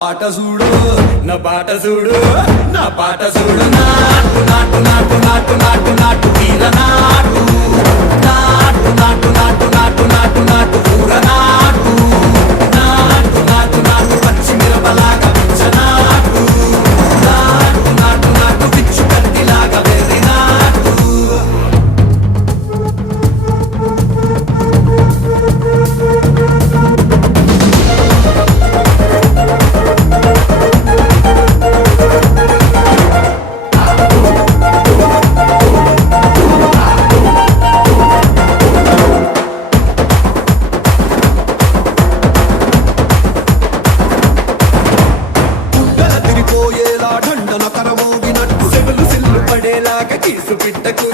పాట చూడు నా పాట చూడు నా పాట చూడు నాటు నాటు నాటు నాటు నాటు నాటు వీర నాటు నాటు నాటు నాటు నాటు నాటు నాటు ఊర నాటు నాటు నాటు నాటు పచ్చి మిరపలాగా పిచ్చ నాటు నాటు నాటు నాటు పిచ్చు కత్తిలాగా వెర్రి నాటు తిరిపోయేలా ఢండన కరమోగినట్టు సెగలు సిల్లు పడేలాగా కీసు పిట్టకు